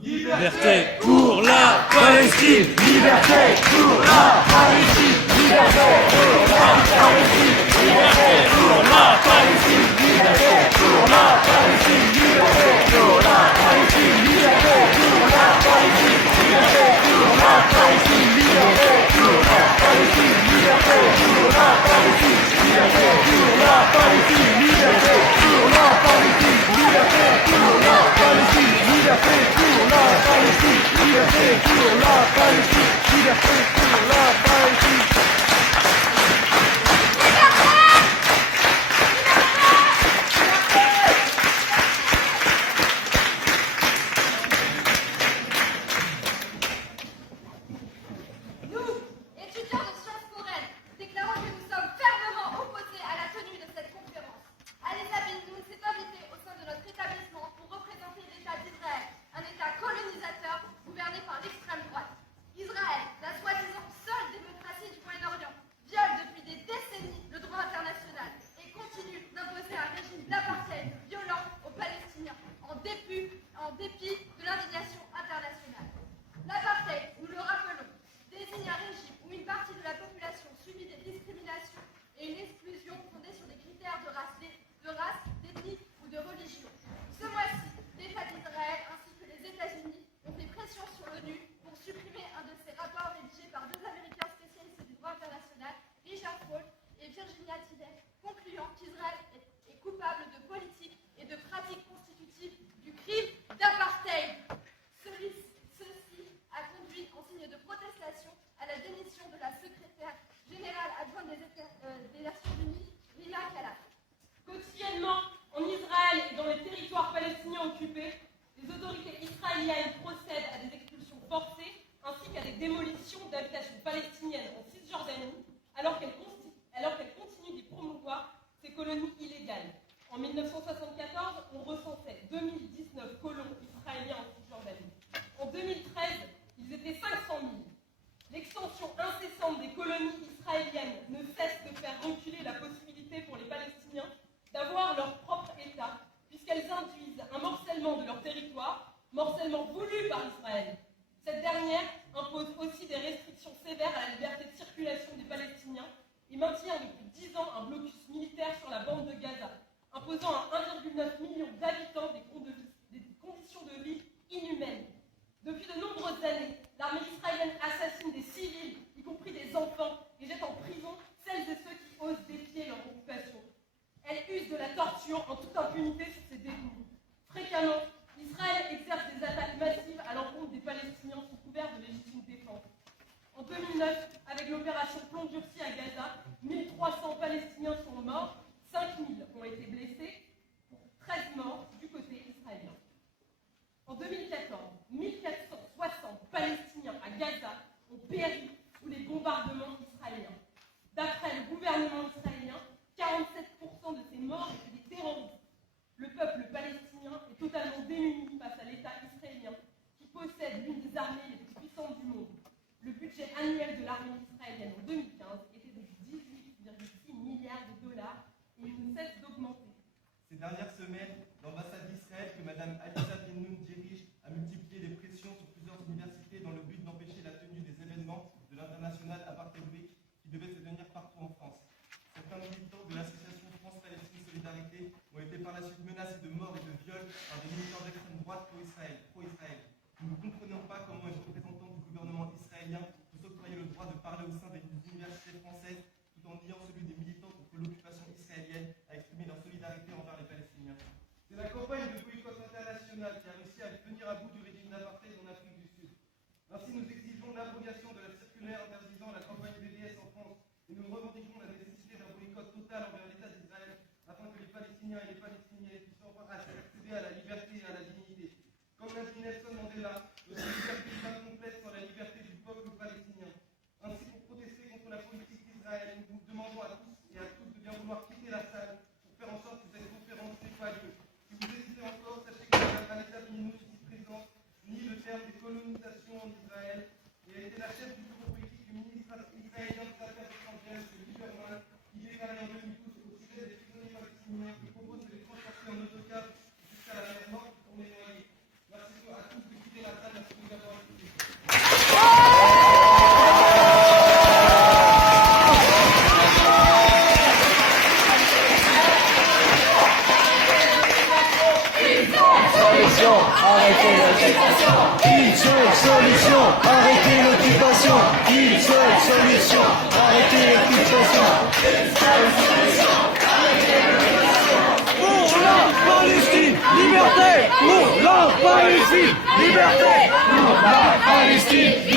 Liberté pour la Palestine, liberté pour la Palestine, liberté pour la Palestine, liberté pour la Palestine, liberté pour la Palestine, liberté pour la Palestine, liberté pour la Palestine, liberté pour la Palestine, liberté pour la Palestine, liberté pour la Palestine, liberté pour la Palestine, liberté pour la Palestine, liberté pour la Palestine, liberté pour la Palestine, liberté pour la Palestine, liberté pour la Palestine. ni le terme des colonisations d'habitation d'Israël et a été la chef du bureau politique du ministre israélien des Affaires étrangères, M. Lieberman, qui déclarait en 2012 au sujet des prisonniers palestiniens qui propose de les transporter en autocar jusqu'à la mer Morte pour les noyer. Merci à tous de quitter la salle. Merci de nous avoir écoutés. Arrêtez l'occupation. Une seule solution, arrêtez l'occupation. Une seule solution, arrêtez l'occupation. Une seule solution, arrêtez l'occupation. Pour la Palestine, liberté. Pour la Palestine, liberté. Pour la Palestine.